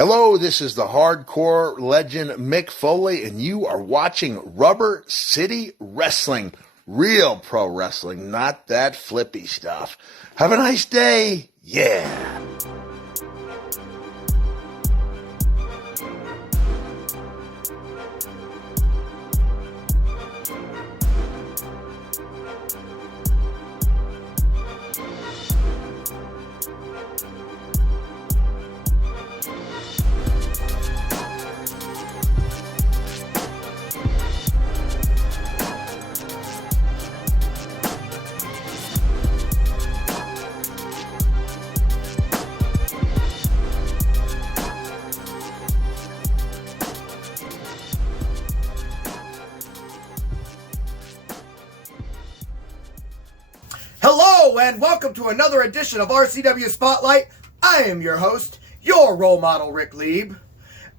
Hello, this is the hardcore legend Mick Foley, and you are watching Rubber City Wrestling. Real pro wrestling, not that flippy stuff. Have a nice day. Yeah. Hello and welcome to another edition of RCW Spotlight. I am your host, your role model, Rick Lieb.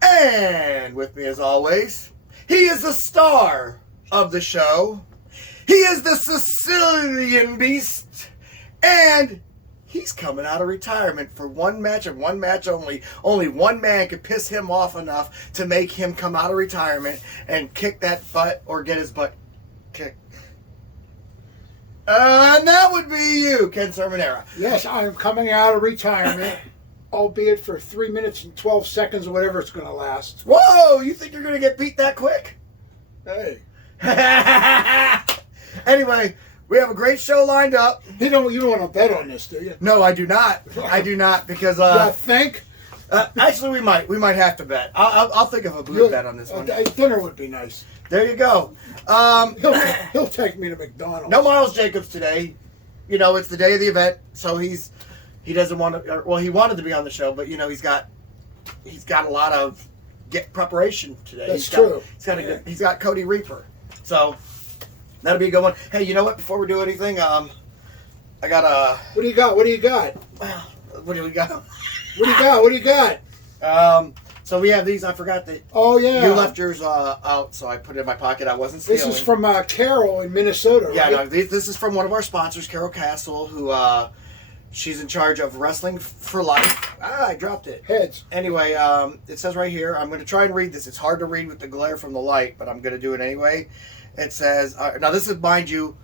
And with me as always, he is the star of the show. He is the Sicilian Beast. And he's coming out of retirement for one match and one match only. Only one man could piss him off enough to make him come out of retirement and kick that butt or get his butt kicked. And that would be you, Ken Sermonera. Yes, I am coming out of retirement, albeit for 3 minutes and 12 seconds or whatever it's going to last. Whoa, you think you're going to get beat that quick? Hey. Anyway, we have a great show lined up. You don't want to bet on this, do you? No, I do not. I do not because You think? actually we might have to bet. I'll think of a blue bet on this one. Dinner would be nice. There you go. He'll take me to McDonald's. No Miles Jacobs today. You know, it's the day of the event, so he doesn't want to. Well, he wanted to be on the show, but you know he's got a lot of preparation today. That's true. He's got Cody Reaper, so that'll be a good one. Hey, you know what? Before we do anything, I got a. What do you got? What do you got? Well, what do we got? What do you got? What do you got? So we have these. I forgot that. Oh yeah. You left yours out, so I put it in my pocket. I wasn't stealing. This is from Carol in Minnesota, yeah, right? no, this is from one of our sponsors, Carol Castle, who she's in charge of Wrestling for Life. I dropped it. Heads. Anyway, it says right here. I'm going to try and read this. It's hard to read with the glare from the light, but I'm going to do it anyway. It says now this is, mind you,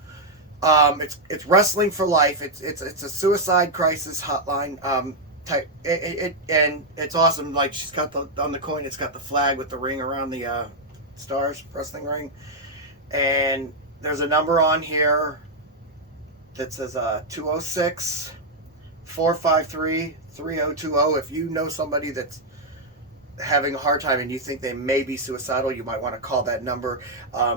it's Wrestling for Life. It's a suicide crisis hotline. Type and it's awesome. Like she's got on the coin, it's got the flag with the ring around the stars, wrestling ring, and there's a number on here that says 206-453-3020. If you know somebody that's having a hard time and you think they may be suicidal, you might want to call that number.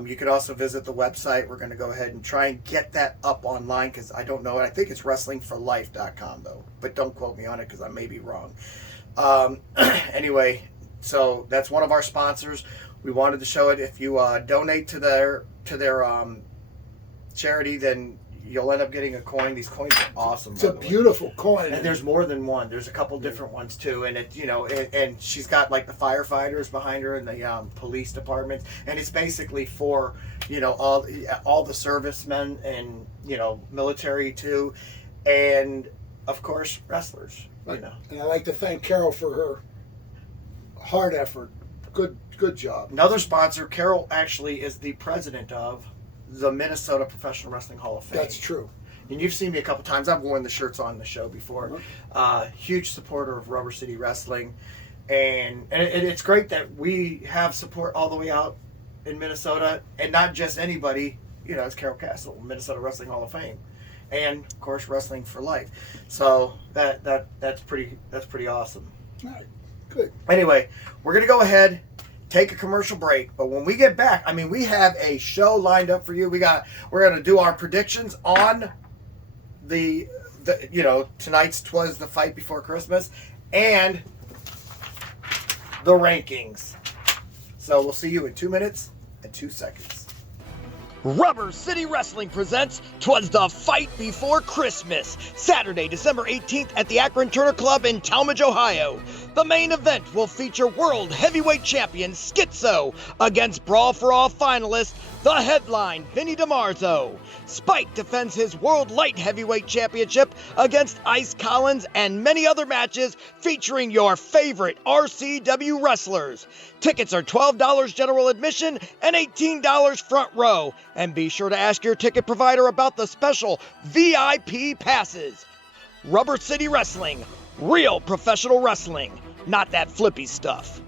You could also visit the website. We're going to go ahead and try and get that up online because I don't know it. I think it's wrestlingforlife.com though, but don't quote me on it because I may be wrong. Anyway, so that's one of our sponsors. We wanted to show it. If you donate to their charity, then you'll end up getting a coin. These coins are awesome. It's a beautiful coin. And there's more than one. There's a couple different ones too. And it, and she's got like the firefighters behind her and the police departments. And it's basically for, all the servicemen and, military too. And of course, wrestlers, And I like to thank Carol for her hard effort. Good job. Another sponsor, Carol actually is the president of the Minnesota Professional Wrestling Hall of Fame. That's true. And you've seen me a couple times. I've worn the shirts on the show before. Huge supporter of Rubber City Wrestling. And it's great that we have support all the way out in Minnesota. And not just anybody. It's Carol Castle, Minnesota Wrestling Hall of Fame. And, of course, Wrestling for Life. So that's pretty awesome. All right. Good. Anyway, we're going to go ahead, take a commercial break, but when we get back, we have a show lined up for you. We're going to do our predictions on the tonight's Twas the Fight Before Christmas and the rankings. So we'll see you in 2 minutes and 2 seconds. Rubber City Wrestling presents Twas the Fight Before Christmas, Saturday, December 18th at the Akron Turner Club in Talmadge, Ohio. The main event will feature World Heavyweight Champion Schizo against Brawl for All finalist, the headline Vinnie Dimarzo. Spike defends his World Light Heavyweight Championship against Ice Collins, and many other matches featuring your favorite RCW wrestlers. Tickets are $12 general admission and $18 front row. And be sure to ask your ticket provider about the special VIP passes. Rubber City Wrestling. Real professional wrestling. Not that flippy stuff.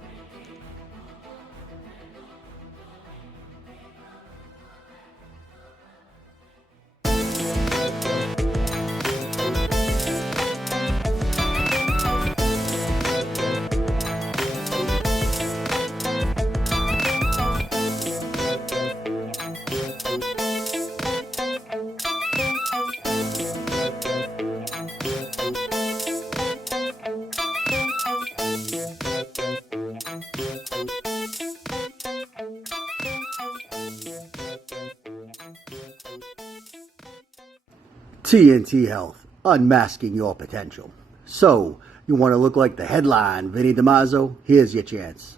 TNT Health, unmasking your potential. So, you want to look like the headline Vinnie Dimarzo? Here's your chance.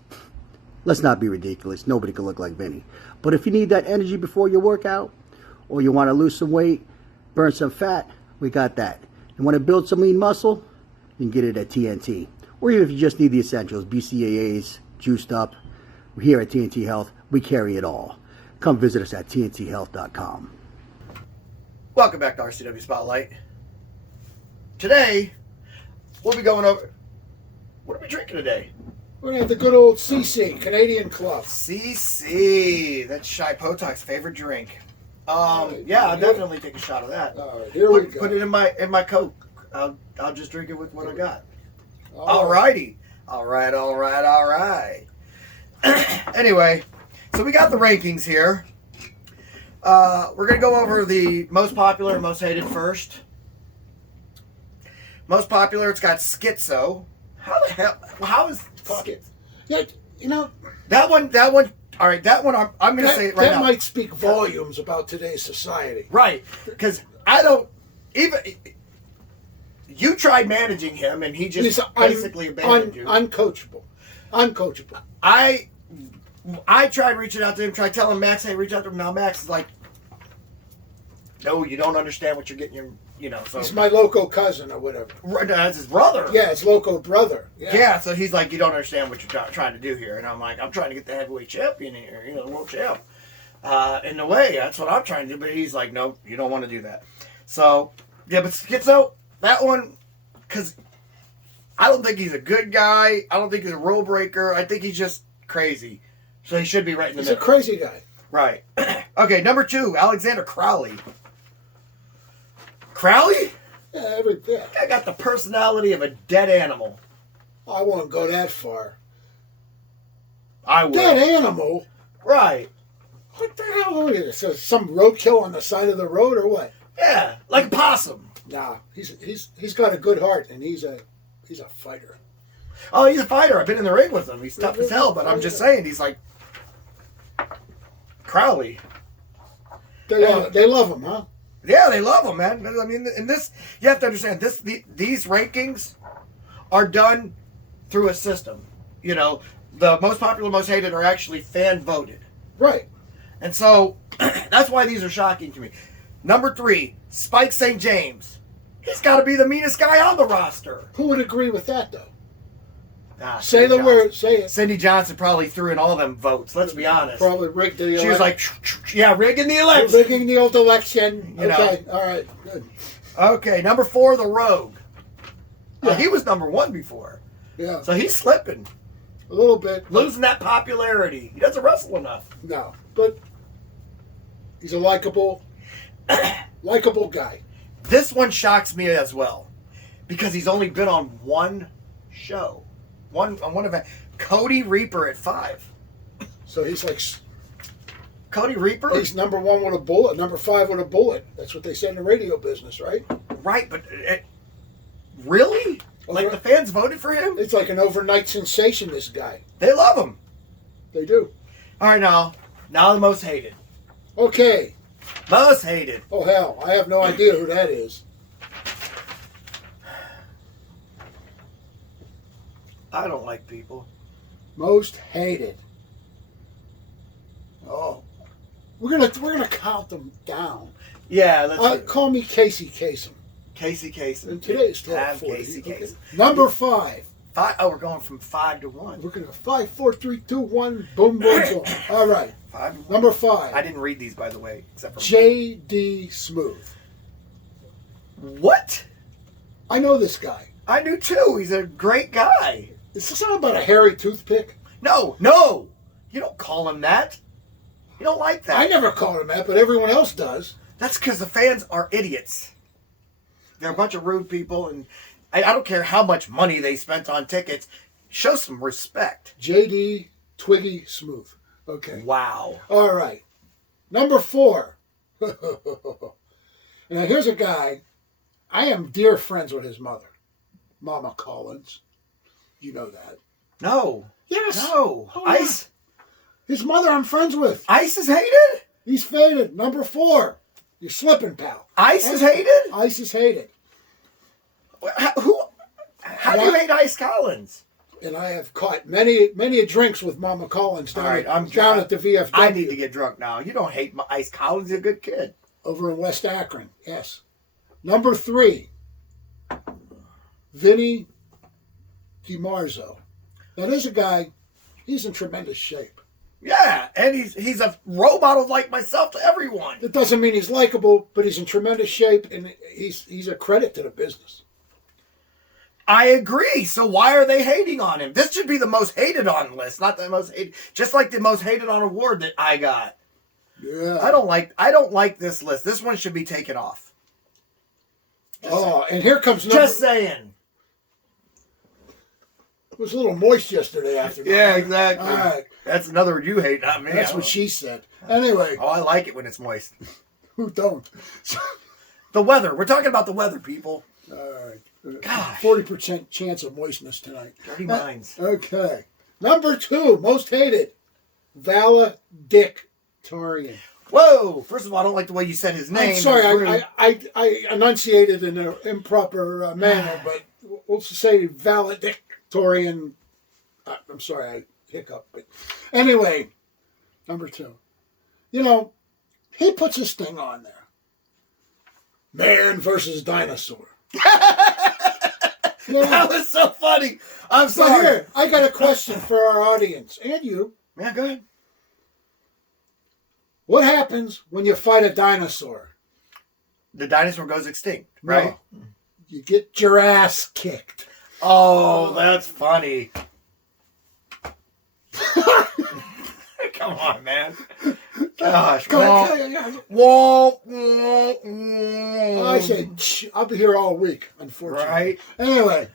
Let's not be ridiculous. Nobody can look like Vinnie. But if you need that energy before your workout, or you want to lose some weight, burn some fat, we got that. You want to build some lean muscle? You can get it at TNT. Or even if you just need the essentials, BCAAs, juiced up. Here at TNT Health, we carry it all. Come visit us at tnthealth.com. Welcome back to RCW Spotlight. Today, we'll be going over... What are we drinking today? We're going to have the good old CC, Canadian Club. CC. That's Shy Potok's favorite drink. Yeah, I'll definitely take a shot of that. All right, here we go. Put it in my Coke. I'll just drink it with what I got. All Alrighty. All right. Anyway, so we got the rankings here. We're going to go over the most popular and most hated first. Most popular, it's got Schizo. How the hell? How is... Fuck it. Yeah, you know... That one, all right, that one, I'm going to say it right now. That might speak volumes about today's society. Right, because I don't... Even... You tried managing him, and he just basically abandoned you. Uncoachable. I tried reaching out to him, tried telling Max, hey, reach out to him. Now Max is like, no, you don't understand what you're getting, so. He's my local cousin or whatever. Right, that's his brother. Yeah, his local brother. Yeah, so he's like, you don't understand what you're trying to do here. And I'm like, I'm trying to get the heavyweight champion here, the world champ. In a way, that's what I'm trying to do. But he's like, no, you don't want to do that. So, yeah, but Schizo, that one, because I don't think he's a good guy. I don't think he's a rule breaker. I think he's just crazy. So he should be right in the middle. He's a crazy guy. Right. Okay, number 2, Alexander Crowley. Crowley? Yeah, I got the personality of a dead animal. I won't go that far. I would. Dead animal? Right. What the hell is this? Some roadkill on the side of the road or what? Yeah, like a possum. Nah, he's got a good heart and he's a fighter. Oh, he's a fighter. I've been in the ring with him. He's tough as hell, but I'm just saying, he's like Crowley. They love him, huh? Yeah, they love him, man. I mean, in this, you have to understand, these rankings are done through a system. The most popular, most hated are actually fan voted. Right. And so, that's why these are shocking to me. Number 3, Spike St. James. He's got to be the meanest guy on the roster. Who would agree with that, though? Say the word. Say it. Cindy Johnson probably threw in all them votes. Let's be honest. Probably rigged the election. She was like, yeah, rigging the election. Rigging the old election. Okay, all right, good. Okay, number 4, The Rogue. Yeah. He was number 1 before. Yeah. So he's slipping. A little bit. Losing that popularity. He doesn't wrestle enough. No, but he's a likable guy. This one shocks me as well. Because he's only been on one show. One event. Cody Reaper at 5. So he's like... Cody Reaper? He's number 1 with a bullet, number 5 with a bullet. That's what they said in the radio business, right? Right, but... really? Like the fans voted for him? It's like an overnight sensation, this guy. They love him. They do. All right, now the most hated. Okay. Most hated. Oh, hell. I have no idea who that is. I don't like people. Most hated. Oh, we're gonna count them down. Yeah, let's Call me Casey Kasem. Casey Kasem. And today's Have 12:40. Casey Kasem. Number 5. Oh, we're going from 5 to 1. We're gonna 5, 4, 3, 2, 1. Boom, boom, boom. All right. 5 to 1. Number 5. I didn't read these, by the way, except for J.D. Smooth. What? I know this guy. I do too. He's a great guy. Is this something about a hairy toothpick? No. You don't call him that. You don't like that. I never called him that, but everyone else does. That's because the fans are idiots. They're a bunch of rude people, and I don't care how much money they spent on tickets. Show some respect. J.D. Twiggy Smooth. Okay. Wow. All right. Number 4. Now, here's a guy. I am dear friends with his mother, Mama Collins. You know that. No. Yes. No. Oh, Ice. His mother I'm friends with. Ice is hated? He's faded. Number 4. You're slipping, pal. Ice is hated? Ice is hated. How do you hate Ice Collins? And I have caught many drinks with Mama Collins down, All right, I'm down at the VFW. I need to get drunk now. You don't hate Ice Collins. He's a good kid. Over in West Akron, yes. Number 3, Vinnie Dimarzo. Now, there's a guy, he's in tremendous shape. Yeah, and he's a role model like myself to everyone. It doesn't mean he's likable, but he's in tremendous shape, and he's a credit to the business. I agree. So why are they hating on him? This should be the most hated on list, not the most hated. Just like the most hated on award that I got. Yeah. I don't like this list. This one should be taken off. And here comes number... Just saying. It was a little moist yesterday afternoon. Yeah, exactly. All right. That's another you hate, not me. That's what she said. Anyway. Oh, I like it when it's moist. Who don't? The weather. We're talking about the weather, people. All right. Gosh. 40% chance of moistness tonight. Dirty minds. Okay. Number 2, most hated, valedictorian. Whoa! First of all, I don't like the way you said his name. I'm sorry, I enunciated in an improper manner, but we'll just say valedictorian. I'm sorry, I hiccuped. But anyway, number 2. You know, he puts his thing on there. Man versus dinosaur. That was so funny. I'm So sorry. here, I got a question for our audience and you. Yeah, go ahead. What happens when you fight a dinosaur? The dinosaur goes extinct, right? No. You get your ass kicked. Oh, that's funny. Come on, man. Gosh. I said, "Shh, I'll be here all week, unfortunately. Right. Anyway,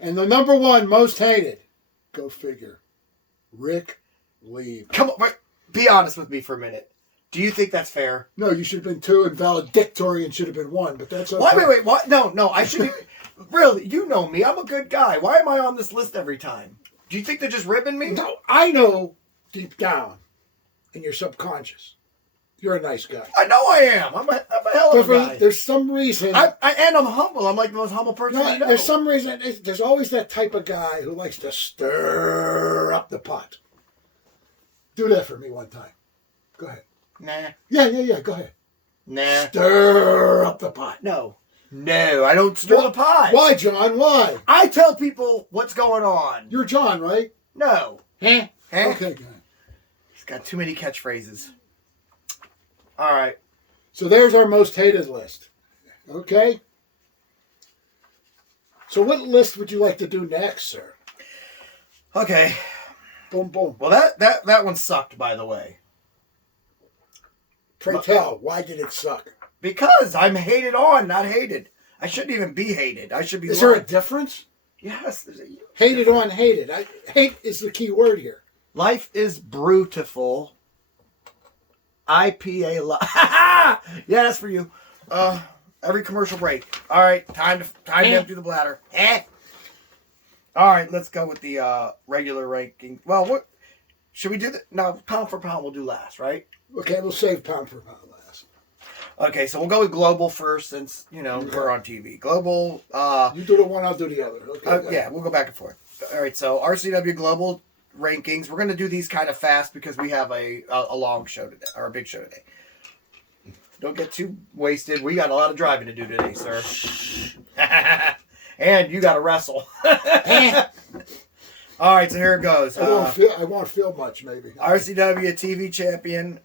and the number 1 most hated, go figure, Rick Leeb. Come on, wait, be honest with me for a minute. Do you think that's fair? No, you should have been 2 and valedictorian should have been 1, but that's okay. Wait. What? No, I shouldn't. Really, you know me. I'm a good guy. Why am I on this list every time? Do you think they're just ribbing me? No, I know deep down in your subconscious, you're a nice guy. I know I am. I'm a hell of a guy. There's some reason. And I'm humble. I'm like the most humble person I know. There's some reason. There's always that type of guy who likes to stir up the pot. Do that for me one time. Go ahead. Nah. Yeah. Go ahead. Nah. Stir up the pot. No, I don't stir the pot. Why, John? Why? I tell people what's going on. You're John, right? No. Huh? Huh? Okay, good. He's got too many catchphrases. All right. So there's our most hated list. Okay? So what list would you like to do next, sir? Okay. Boom, boom. Well, that one sucked, by the way. Pray tell, why did it suck? Because I'm hated on, not hated. I shouldn't even be hated. I should be. Is there a difference? Yes. There's a Hated on hated. Hate is the key word here. Life is brutiful. IPA. Yeah, that's for you. Every commercial break. All right, time to empty the bladder. All right, let's go with the regular ranking. Well, what should we do? No, pound for pound we'll do last, right? Okay, we'll save pound for pound last. Okay, so we'll go with global first since, we're on TV. Global. You do the one, I'll do the other. Okay. Yeah, we'll go back and forth. All right, so RCW Global rankings. We're going to do these kind of fast because we have a long show today, or a big show today. Don't get too wasted. We got a lot of driving to do today, sir. And you got to wrestle. All right, so here it goes. I won't feel much, maybe. RCW TV champion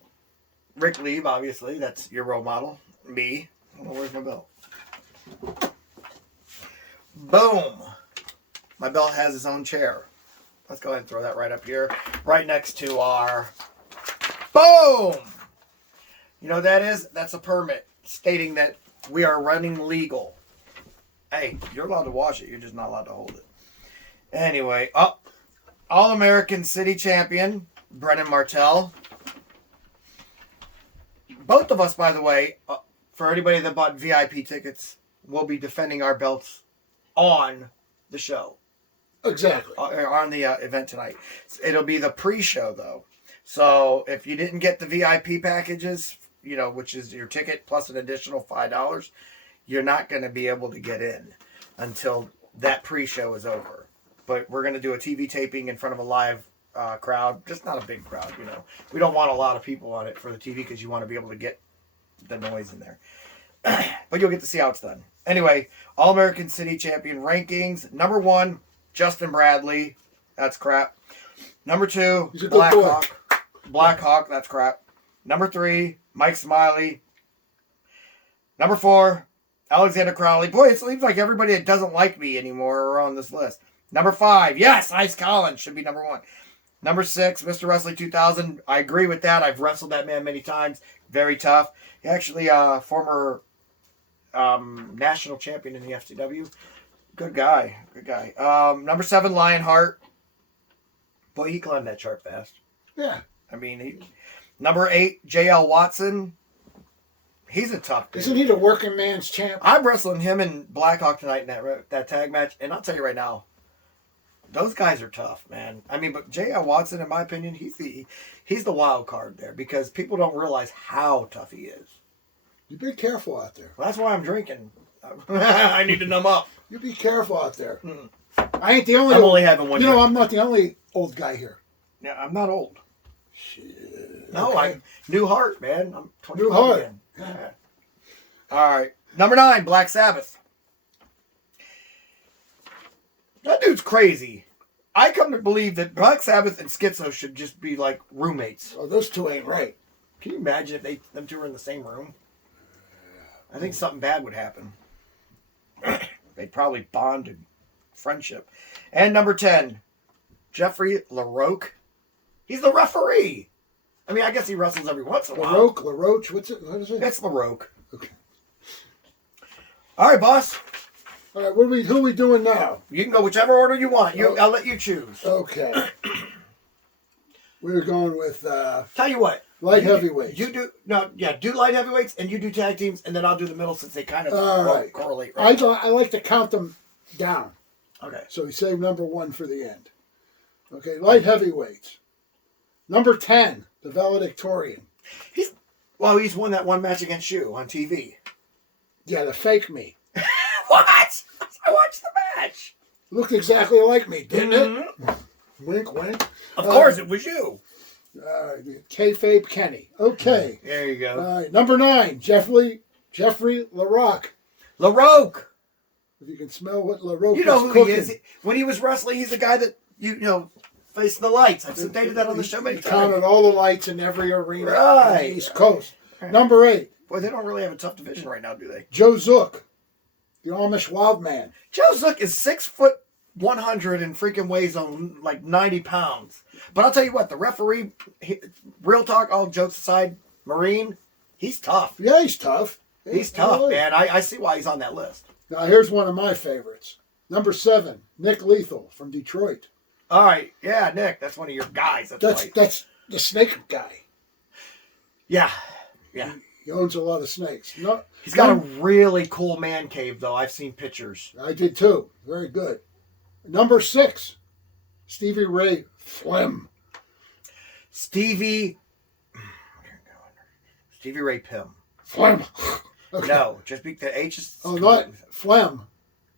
Rick Lieb, obviously. That's your role model. Me. Oh, where's my belt? Boom. My belt has its own chair. Let's go ahead and throw that right up here. Right next to our... Boom! You know what that is? That's a permit stating that we are running legal. Hey, you're allowed to watch it. You're just not allowed to hold it. Anyway, All-American City Champion, Brenda Martell. Both of us, by the way, for anybody that bought VIP tickets, will be defending our belts on the show. Exactly. On the event tonight. It'll be the pre-show, though. So if you didn't get the VIP packages, you know, which is your ticket plus an additional $5, you're not going to be able to get in until that pre-show is over. But we're going to do a TV taping in front of a live crowd. Just not a big crowd, you know. We don't want a lot of people on it for the TV because you want to be able to get the noise in there. But you'll get to see how it's done. Anyway, All-American City Champion rankings. Number 1, Justin Bradley. That's crap. Number 2, Black Hawk. Black Hawk. That's crap. Number 3, Mike Smiley. Number 4, Alexander Crowley. Boy, it seems like everybody that doesn't like me anymore are on this list. Number 5, yes, Ice Collins should be number 1. Number 6, Mr. Wrestling 2000. I agree with that. I've wrestled that man many times. Very tough. He actually, former national champion in the FCW. Good guy. Good guy. Number 7, Lionheart. Boy, he climbed that chart fast. Yeah. I mean, Number 8, JL Watson. He's a tough dude. Isn't he the working man's champ? I'm wrestling him and Blackhawk tonight in that tag match, and I'll tell you right now, those guys are tough, man. I mean, but J.L. Watson, in my opinion, he's the wild card there because people don't realize how tough he is. You be careful out there. Well, that's why I'm drinking. I need to numb up. You be careful out there. I ain't the only. I'm only having one. You know, I'm not the only old guy here. Yeah, I'm not old. Shit. No, Okay. I'm new heart, man. I'm 21 New heart. again. Yeah. All right, number 9, Black Sabbath. That dude's crazy. I come to believe that Black Sabbath and Schizo should just be like roommates. Oh, those two ain't right. Can you imagine if them two were in the same room? I think something bad would happen. They'd probably bond in friendship. And number 10, Jeffrey Larocque. He's the referee. I mean, I guess he wrestles every once in a while. LaRoche, what is it? That's Larocque. Okay. All right, boss. All right, who are we doing now? You can go whichever order you want. I'll let you choose. Okay. We're going with Tell you what. light heavyweights. Do light heavyweights and you do tag teams, and then I'll do the middle since they kind of right. correlate. I Right? I like to count them down. Okay. So we save number 1 for the end. Okay, light heavyweights. Number 10, the valedictorian. He's won that one match against you on TV. Yeah, the fake me. What? I watched the match. Looked exactly like me, didn't it? Wink, wink. Of course, it was you. Kayfabe Kenny. Okay. There you go. All right, number 9, Jeffrey Larocque. Larocque. If you can smell what Larocque You know is who cooking. he is. When he was wrestling, he's the guy that you know facing the lights. I've stated that on the show many He times. counted all the lights in every arena on Right. the East Coast. Number 8, Boy, they don't really have a tough division right now, do they? Joe Zook, the Amish wild man. Joe Zook is 6'100" and freaking weighs on like 90 pounds. But I'll tell you what, the referee, real talk, all jokes aside, Marine, he's tough. Yeah, he's tough. He's tough, man. I see why he's on that list. Now here's one of my favorites. Number 7, Nick Lethal from Detroit. All right, yeah, Nick, that's one of your guys. That's the snake guy. Yeah. He owns a lot of snakes. No, He's got a really cool man cave, though. I've seen pictures. I did too. Very good. Number 6, Stevie Ray Flem. Stevie Ray Pym. Flem. Okay. No, just the H is. Oh, not Flem.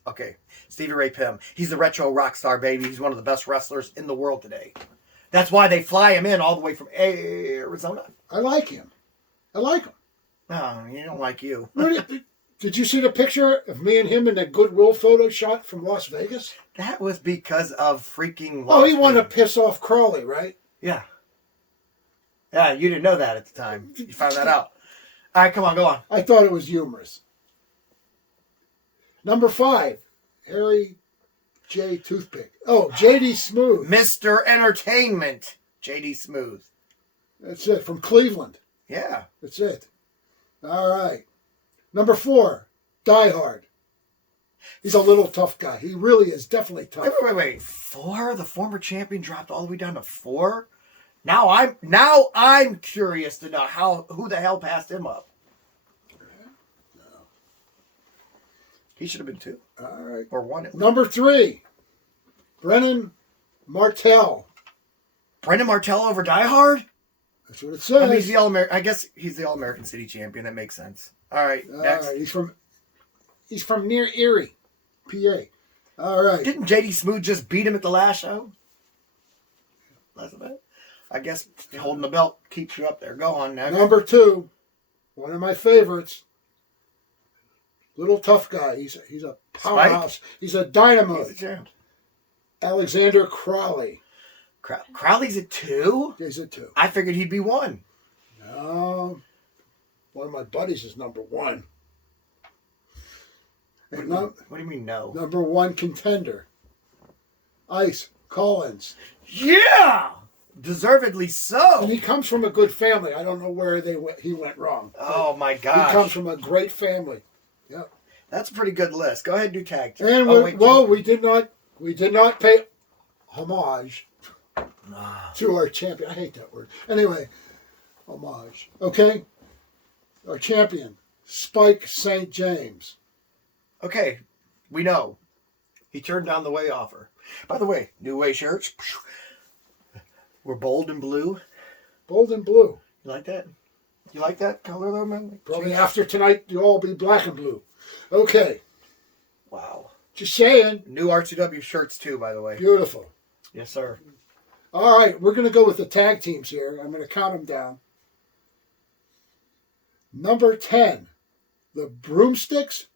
Okay, Stevie Ray Pim. He's the retro rock star, baby. He's one of the best wrestlers in the world today. That's why they fly him in all the way from Arizona. I like him. No, he don't like you. Did you see the picture of me and him in that Goodwill photo shot from Las Vegas? That was because of freaking... Oh, he wanted to piss off Crowley, right? Yeah. Yeah, you didn't know that at the time. You found that out. All right, come on, go on. I thought it was humorous. Number 5, Harry J. Toothpick. Oh, J.D. Smooth. Mr. Entertainment, J.D. Smooth. That's it, from Cleveland. Yeah. That's it. All right. Number 4, Die Hard. He's a little tough guy. He really is definitely tough. Wait. 4? The former champion dropped all the way down to 4? Now I'm curious to know who the hell passed him up. He should have been 2. All right. Or 1. Number 3, Brenda Martell. Brenda Martell over Die Hard? That's what it says. I mean, I guess he's the All-American City Champion. That makes sense. All right, next. He's from near Erie, PA. All right. Didn't J.D. Smooth just beat him at the last show? That's about it. I guess holding the belt keeps you up there. Go on next. Number 2, one of my favorites. Little tough guy. He's a powerhouse. Spike? He's a dynamo. He's the champ. Alexander Crowley. Crowley's at 2? He's a 2. I figured he'd be 1. No. One of my buddies is number 1. What do you mean no? Number 1 contender. Ice Collins. Yeah! Deservedly so. And he comes from a good family. I don't know where he went wrong. Oh my gosh. He comes from a great family. Yep. That's a pretty good list. Go ahead and do tag team. And we did not pay homage to our champion. I hate that word. Anyway, homage. Okay? Our champion, Spike St. James. Okay, we know. He turned down the Way offer. By the way, new Way shirts. We're bold and blue. Bold and blue. You like that? You like that color though, man? Probably after tonight, you'll all be black and blue. Okay. Wow. Just saying. New RCW shirts too, by the way. Beautiful. Yes, sir. All right, we're going to go with the tag teams here. I'm going to count them down. Number 10, the Broomsticks.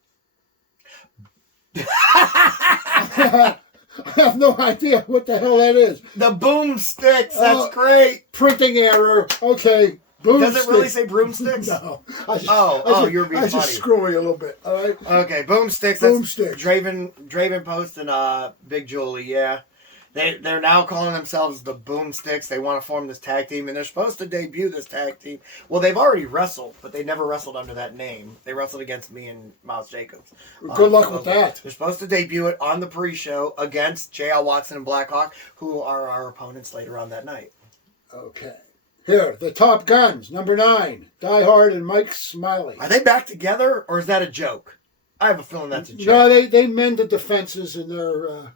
I have no idea what the hell that is. The Boomsticks. That's great. Printing error. Okay. Boomsticks. Does it really say Broomsticks? No. You're being funny. just screwing a little bit. All right. Okay, Boomsticks. Boomsticks. Draven Post and Big Julie. Yeah, they're now calling themselves the Boomsticks. They want to form this tag team, and they're supposed to debut this tag team. Well, they've already wrestled, but they never wrestled under that name. They wrestled against me and Miles Jacobs. Good luck with that. They're supposed to debut it on the pre-show against J.L. Watson and Blackhawk, who are our opponents later on that night. Okay. Here, the Top Guns, number 9, Die Hard and Mike Smiley. Are they back together, or is that a joke? I have a feeling that's a joke. No, they mended the fences in their...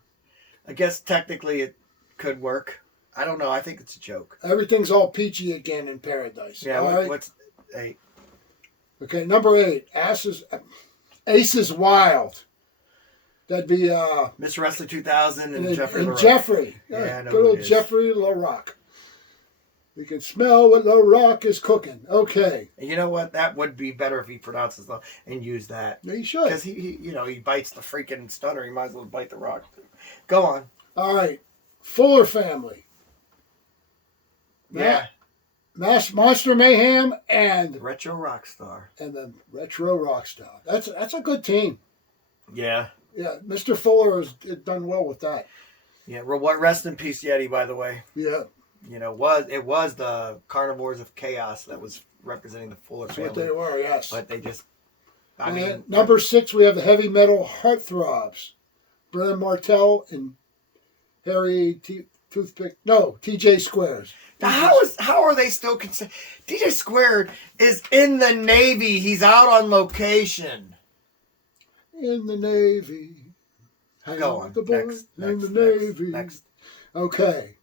I guess technically it could work. I don't know. I think it's a joke. Everything's all peachy again in paradise. Yeah, all right? what's 8? Okay, number 8, Aces Wild. That'd be... Mr. Wrestling 2000 and Jeffrey and LaRocque. Jeffrey. Yeah, I know good who old it is. Jeffrey LaRocque. We can smell what LaRocque is cooking. Okay. And you know what? That would be better if he pronounces the and use that. He should. Because he bites the freaking stunner. He might as well bite the rock. Go on. All right. Fuller family. Yeah. Monster Mayhem and The Retro Rockstar. the Retro Rockstar. That's a good team. Yeah. Yeah, Mr. Fuller has done well with that. Yeah. Rest in peace, Yeti, by the way. Yeah. It was the Carnivores of Chaos that was representing the Fuller That's family. what they were, yes. But they just, number 6, we have the Heavy Metal Heartthrobs. Brenda Martell and Harry TJ Squares. How are they still considered? DJ Squared is in the Navy. He's out on location. In the Navy. Hang Go out on. with the boys Next, in the Navy. Next. Okay.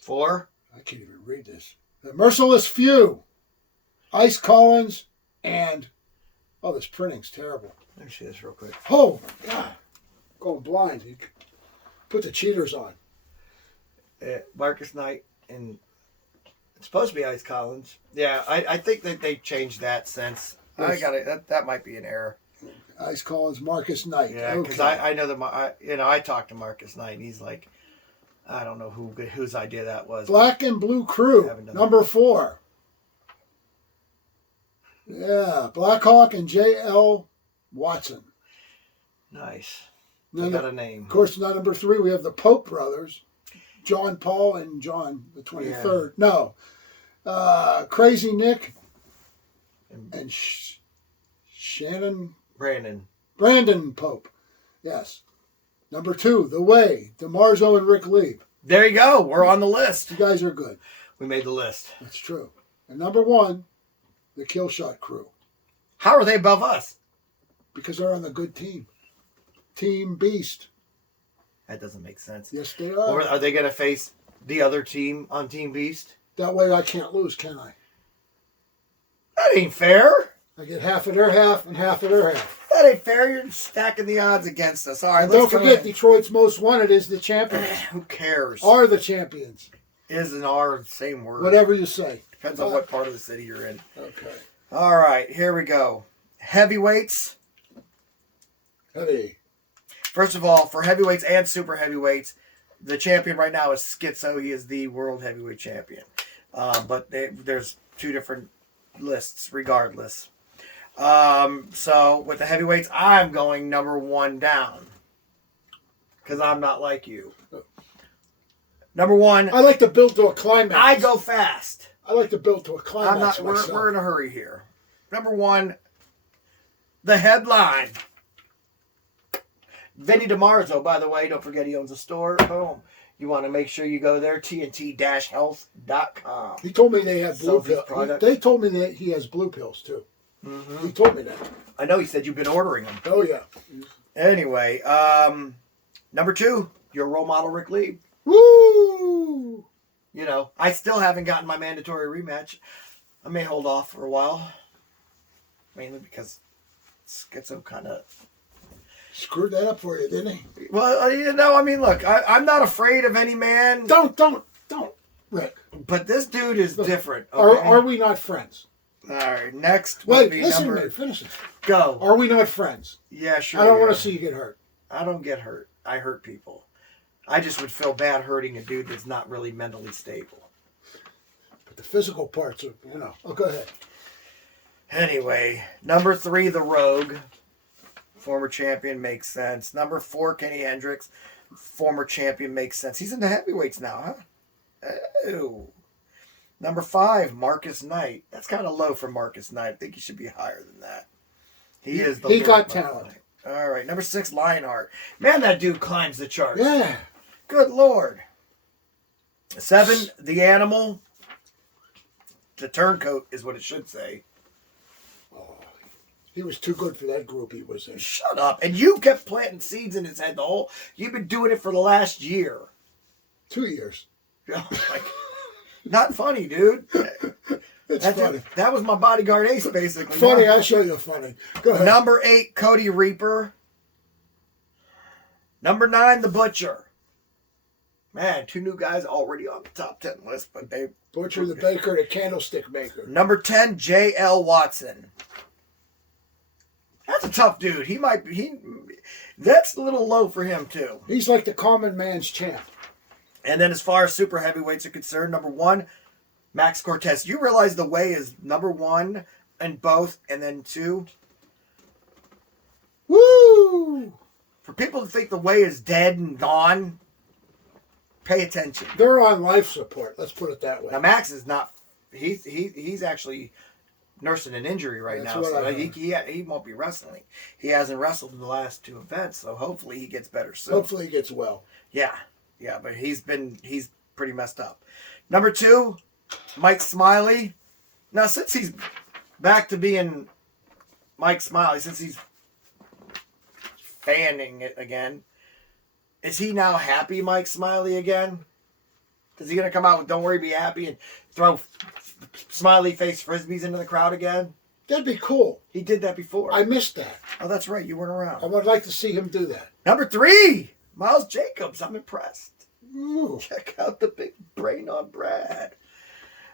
4. I can't even read this. The Merciless Few. Ice Collins and Oh, this printing's terrible. Let me see this real quick. Oh, my God. Going blind. You put the cheaters on. Marcus Knight and it's supposed to be Ice Collins. Yeah, I think that they changed that since. Yes. I got it. That might be an error. Ice Collins, Marcus Knight. Yeah, because okay. I know that I talked to Marcus Knight and he's like, I don't know whose idea that was. Black and Blue Crew, number 4. Yeah, Blackhawk and J.L. Watson. Nice. Then I got a name. Of course, number 3, we have the Pope brothers, John Paul and John the 23rd. Yeah. No, Crazy Nick and Shannon. Brandon Pope. Yes. Number 2, The Way, Dimarzo and Rick Lieb. There you go. We're on the list. You guys are good. We made the list. That's true. And number 1, the Killshot Crew. How are they above us? Because they're on the good team. Team Beast. That doesn't make sense. Yes, they are. Or are they going to face the other team on Team Beast? That way I can't lose, can I? That ain't fair. I get half of their half and half of their half. That ain't fair. You're stacking the odds against us. All right, and don't forget, Detroit's Most Wanted is the champions. Who cares? Are the champions. Is and are the same word. Whatever you say. Depends on what part of the city you're in. Okay. All right, here we go. Heavyweights. Heavy. First of all, for heavyweights and super heavyweights, the champion right now is Schizo. He is the world heavyweight champion. But there's 2 different lists regardless. So with the heavyweights, I'm going number 1 down. Because I'm not like you. Number 1. I like to build to a climax. I go fast. I like to build to a climax. We're in a hurry here. Number 1, the headline. Vinnie Dimarzo, by the way, don't forget he owns a store. Boom. You want to make sure you go there, tnt-health.com. He told me they have blue pills. They told me that he has blue pills, too. Mm-hmm. He told me that. I know he said you've been ordering them. Oh, yeah. Anyway, number 2, your role model, Rick Lieb. Woo! You know, I still haven't gotten my mandatory rematch. I may hold off for a while. Mainly because Schizo kind of screwed that up for you, didn't he? Well, you know, I mean, look, I'm not afraid of any man. Don't, Rick. But this dude is different. Okay? Are we not friends? All right, next. Wait, listen to me. Finish it. Go. Are we not friends? Yeah, sure. I don't want to see you get hurt. I don't get hurt. I hurt people. I just would feel bad hurting a dude that's not really mentally stable. But the physical parts are, Oh, go ahead. Anyway, number 3, the Rogue. Former champion, makes sense. Number 4, Kenny Hendricks. Former champion, makes sense. He's in the heavyweights now, huh? Oh. Number 5, Marcus Knight. That's kind of low for Marcus Knight. I think he should be higher than that. He got talent. All right. Number 6, Lionheart. Man, that dude climbs the charts. Yeah. Good Lord. 7, The Animal. The Turncoat is what it should say. He was too good for that group he was in. Shut up. And you kept planting seeds in his head you've been doing it for the last year. 2 years. Not funny, dude. It's funny. That was my bodyguard ace, basically. Funny, I'll show you funny. Go ahead. Number 8, Cody Reaper. Number 9, The Butcher. Man, 2 new guys already on the top 10 list, but they... Butcher, the baker, the candlestick maker. Number 10, J.L. Watson. That's a tough dude. That's a little low for him, too. He's like the common man's champ. And then as far as super heavyweights are concerned, number 1, Max Cortez. You realize the way is number 1 and both, and then 2? Woo! For people to think the way is dead and gone, pay attention. They're on life support. Let's put it that way. Now Max is not. He's actually nursing an injury right now, so he won't be wrestling. He hasn't wrestled in the last 2 events, so hopefully he gets better soon. Hopefully he gets well. Yeah, but he's pretty messed up. Number 2, Mike Smiley. Now since he's back to being Mike Smiley, since he's fanning it again, is he now happy Mike Smiley again? Is he going to come out with "Don't worry, be happy" and throw smiley face frisbees into the crowd again? That'd be cool. He did that before. I missed that. Oh, that's right. You weren't I around. would like to see him do that. Number 3, Miles Jacobs. I'm impressed. Ooh. Check out the big brain on Brad.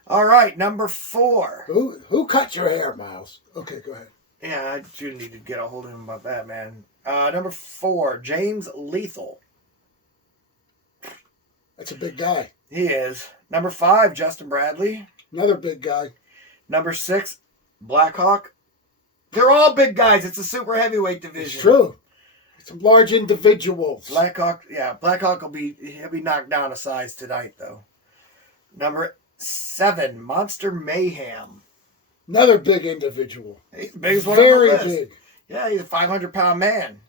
All right, number 4. Who cut your hair, Miles? Okay, go ahead. Yeah, I do need to get a hold of him about that, man. Number 4, James Lethal. That's a big guy. He is. Number 5, Justin Bradley. Another big guy. Number 6, Blackhawk. They're all big guys. It's a super heavyweight division. It's true. Some large individuals. Blackhawk will he'll be knocked down a size tonight though. Number 7, Monster Mayhem. Another big individual. He's the biggest one Very on the list. big. Yeah, he's a 500-pound man.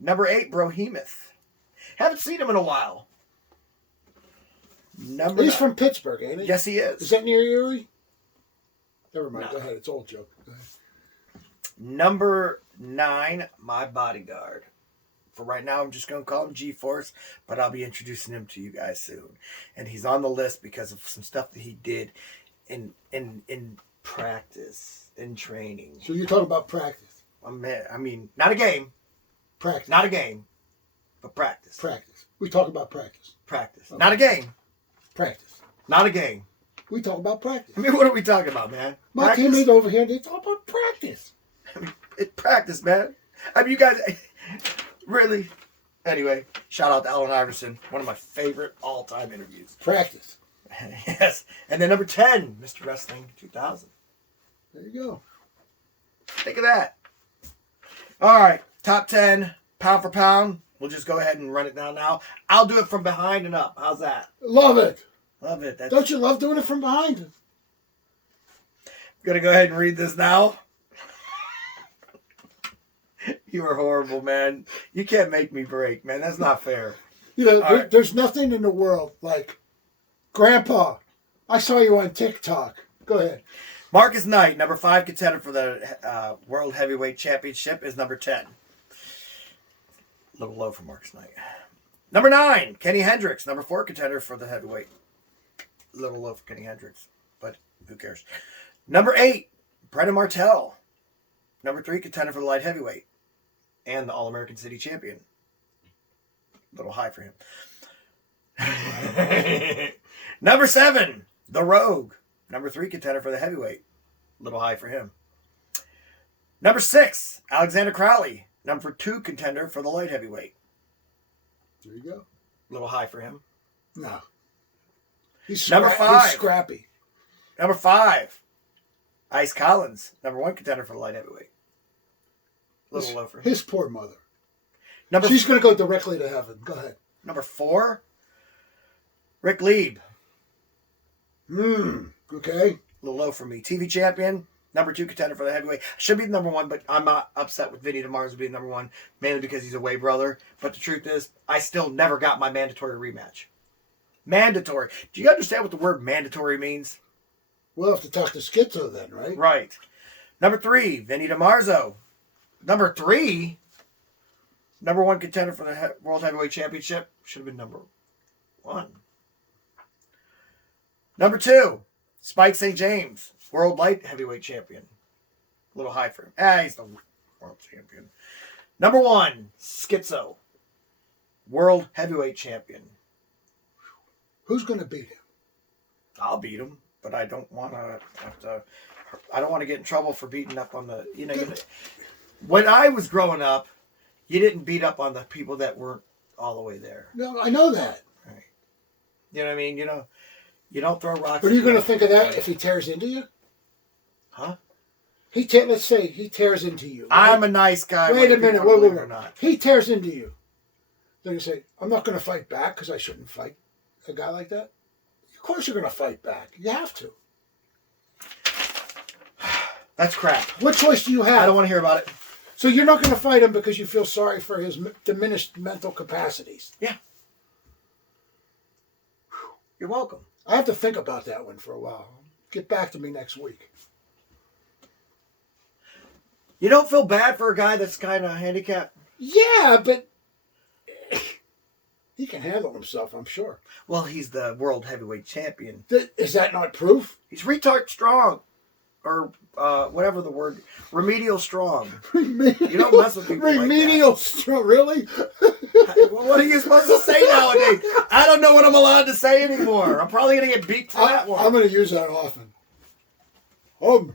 Number 8, Brohemoth. Haven't seen him in a while. He's from Pittsburgh, ain't he? Yes, he is. Is that near Erie? Never mind. No. Go ahead. It's an old joke. Go ahead. Number 9, my bodyguard. For right now, I'm just going to call him G-Force, but I'll be introducing him to you guys soon. And he's on the list because of some stuff that he did in practice, in training. So you're talking about practice. I mean, not a game. Practice. Not a game, but practice. Practice. We talk about practice. Practice. Okay. Not a game. Practice. Not a game. We talk about practice. I mean, what are we talking about, man? My Practice? teammates over here, they talk about practice. I mean, it's practice, man. I mean, you guys, really? Anyway, shout out to Allen Iverson, one of my favorite all-time interviews. Practice. Yes. And then number 10, Mr. Wrestling 2000. There you go. Think of that. All right, top 10, pound for pound. We'll just go ahead and run it down now. I'll do it from behind and up. How's that? Love it. Love it. Don't you love doing it from behind? Gonna go ahead and read this now. You are horrible, man. You can't make me break, man. That's not fair. You know, right. there's nothing in the world like, Grandpa, I saw you on TikTok. Go ahead. Marcus Knight, number 5 contender for the World Heavyweight Championship, is number 10. A little low for Marcus Knight. Number 9, Kenny Hendricks, number 4 contender for the heavyweight. A little low for Kenny Hendricks, but who cares? Number 8, Brenda Martell, number 3 contender for the light heavyweight and the All-American City Champion. A little high for him. Number 7, The Rogue, number 3 contender for the heavyweight. A little high for him. Number 6, Alexander Crowley, number 2 contender for the light heavyweight. There you go. A little high for him. No. He's Number 5. He's scrappy. Number 5, Ice Collins, number 1 contender for the light heavyweight. A little low for him. His poor mother. Number She's going to go directly to heaven. Go ahead. Number 4, Rick Lieb. Okay. A little low for me. TV champion, number 2 contender for the heavyweight. Should be number 1, but I'm not upset with Vinnie Dimarzo being number 1, mainly because he's a way brother. But the truth is, I still never got my mandatory rematch. Mandatory. Do you understand what the word mandatory means? We'll have to talk to Schizo then, right? Right. Number 3, Vinnie Dimarzo. Number 3, number 1 contender for the World Heavyweight Championship. Should have been number 1. Number 2, Spike St. James, World Light Heavyweight Champion. A little high for him. He's the World Champion. Number 1, Schizo, World Heavyweight Champion. Who's going to beat him? I'll beat him, but I don't want to have to. I don't want to get in trouble for beating up on the. When I was growing up, you didn't beat up on the people that weren't all the way there. No, I know that. Right. You know what I mean? You don't throw rocks. But are you going to think of that if he tears into you? Huh? Let's say he tears into you. Right? I'm a nice guy. Wait a minute. Wait. Or not. He tears into you. Then you say, I'm not going to fight back because I shouldn't fight a guy like that. Of course you're going to fight back. You have to. That's crap. What choice do you have? I don't want to hear about it. So you're not going to fight him because you feel sorry for his diminished mental capacities. Yeah. You're welcome. I have to think about that one for a while. Get back to me next week. You don't feel bad for a guy that's kind of handicapped? Yeah, but he can handle himself, I'm sure. Well, he's the World Heavyweight Champion. Is that not proof? He's retard strong. or whatever the word, remedial strong. You don't mess with people remedial strong, really? What are you supposed to say nowadays? I don't know what I'm allowed to say anymore. I'm probably going to get beat for that one. I'm going to use that often.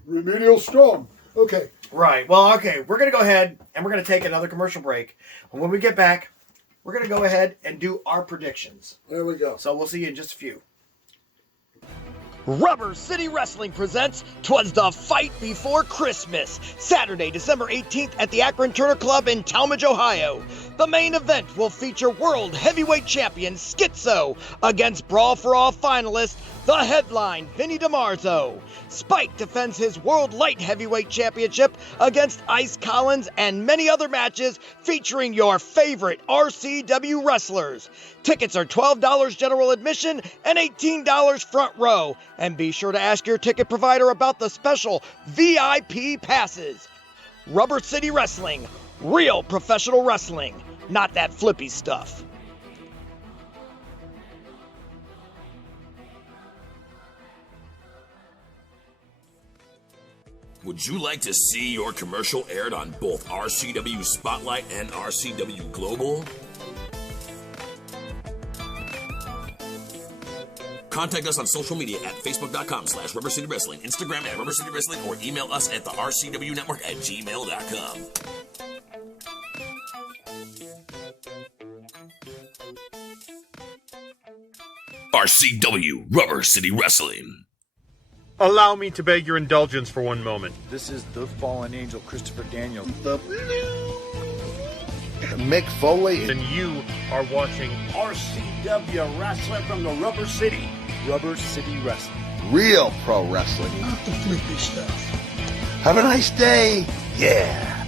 Remedial strong. Okay. Right. Well, okay. We're going to go ahead and we're going to take another commercial break. And when we get back, we're going to go ahead and do our predictions. There we go. So we'll see you in just a few. Rubber City Wrestling presents Twas the Fight Before Christmas, Saturday, December 18th at the Akron Turner Club in Talmadge, Ohio. The main event will feature World Heavyweight Champion Schizo against Brawl for All finalist, the headline, Vinnie Dimarzo. Spike defends his World Light Heavyweight Championship against Ice Collins, and many other matches featuring your favorite RCW wrestlers. Tickets are $12 general admission and $18 front row. And be sure to ask your ticket provider about the special VIP passes. Rubber City Wrestling, real professional wrestling, not that flippy stuff. Would you like to see your commercial aired on both RCW Spotlight and RCW Global? Contact us on social media at facebook.com/Rubber City Wrestling, Instagram at Rubber City Wrestling, or email us at the RCW Network at gmail.com. RCW Rubber City Wrestling. Allow me to beg your indulgence for one moment. This is the fallen angel, Christopher Daniels. The Mick Foley. And you are watching RCW Wrestling from the Rubber City. Rubber City Wrestling. Real pro wrestling. Not the flippy stuff. Have a nice day. Yeah.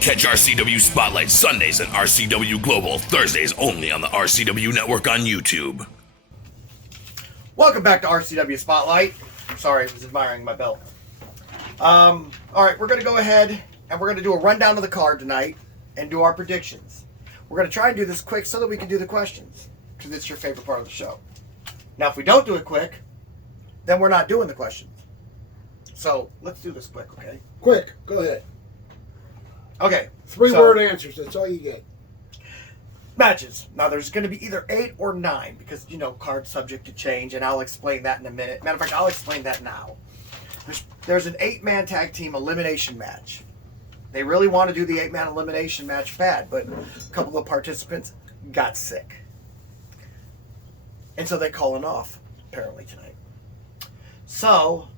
Catch RCW Spotlight Sundays and RCW Global Thursdays only on the RCW Network on YouTube. Welcome back to RCW Spotlight. Sorry, I was admiring my belt. All right, we're going to go ahead and we're going to do a rundown of the card tonight and do our predictions. We're going to try and do this quick so that we can do the questions, because it's your favorite part of the show. Now, if we don't do it quick, then we're not doing the questions. So let's do this quick, okay? Quick, go ahead. Okay. Three-word answers, that's all you get. Matches. Now, there's going to be either 8 or 9 because, you know, card's subject to change, and I'll explain that in a minute. Matter of fact, I'll explain that now. There's an 8-man tag team elimination match. They really want to do the 8-man elimination match bad, but a couple of participants got sick. And so they're calling off, apparently, tonight. So,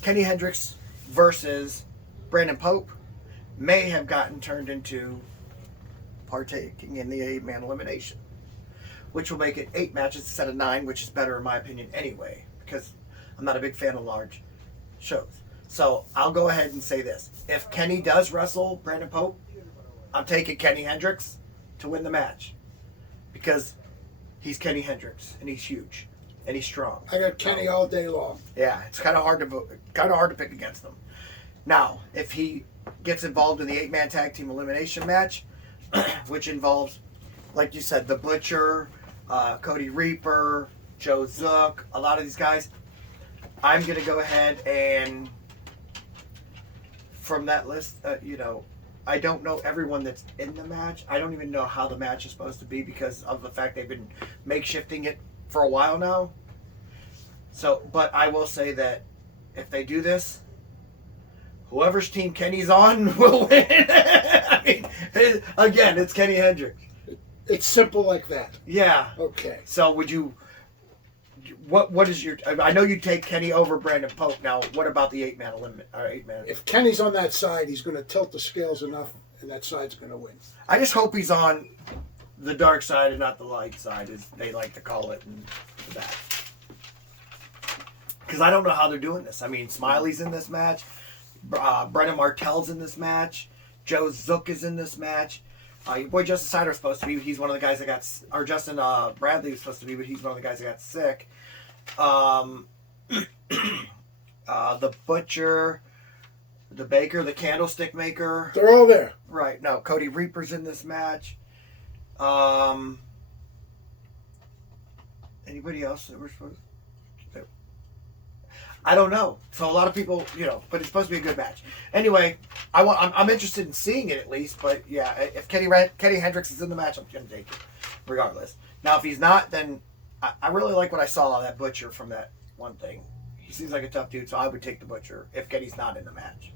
Kenny Hendricks versus Brandon Pope may have gotten turned into partaking in the 8-man elimination, which will make it 8 matches instead of 9, which is better in my opinion anyway, because I'm not a big fan of large shows. So I'll go ahead and say this. If Kenny does wrestle Brandon Pope, I'm taking Kenny Hendricks to win the match, because he's Kenny Hendricks and he's huge and he's strong. I got Kenny all day long. Yeah, it's kind of hard to pick against him. Now, if he gets involved in the 8-man tag team elimination match, which involves, like you said, the Butcher, Cody Reaper, Joe Zook, a lot of these guys, I'm going to go ahead and, from that list, I don't know everyone that's in the match. I don't even know how the match is supposed to be because of the fact they've been makeshifting it for a while now. So, but I will say that if they do this, whoever's team Kenny's on will win. I mean, again, it's Kenny Hendricks. It's simple like that. Yeah. Okay. So would you, what is your, I know you take Kenny over Brandon Pope. Now, what about the 8-man limit? Or 8-man? If Kenny's on that side, he's going to tilt the scales enough, and that side's going to win. I just hope he's on the dark side and not the light side, as they like to call it, and that. Because I don't know how they're doing this. I mean, Smiley's in this match. Brenda Martell's in this match. Joe Zook is in this match. Your boy Justin Sider's supposed to be. He's one of the guys that got... Or Justin Bradley was supposed to be, but he's one of the guys that got sick. The Butcher, the Baker, the Candlestick Maker. They're all there. Right. No, Cody Reaper's in this match. Anybody else that we're supposed to... I don't know. So a lot of people, but it's supposed to be a good match. Anyway, I'm interested in seeing it at least. But yeah, if Kenny Hendricks is in the match, I'm gonna take it, regardless. Now if he's not, then I really like what I saw of that Butcher from that one thing. He seems like a tough dude, so I would take the Butcher if Kenny's not in the match.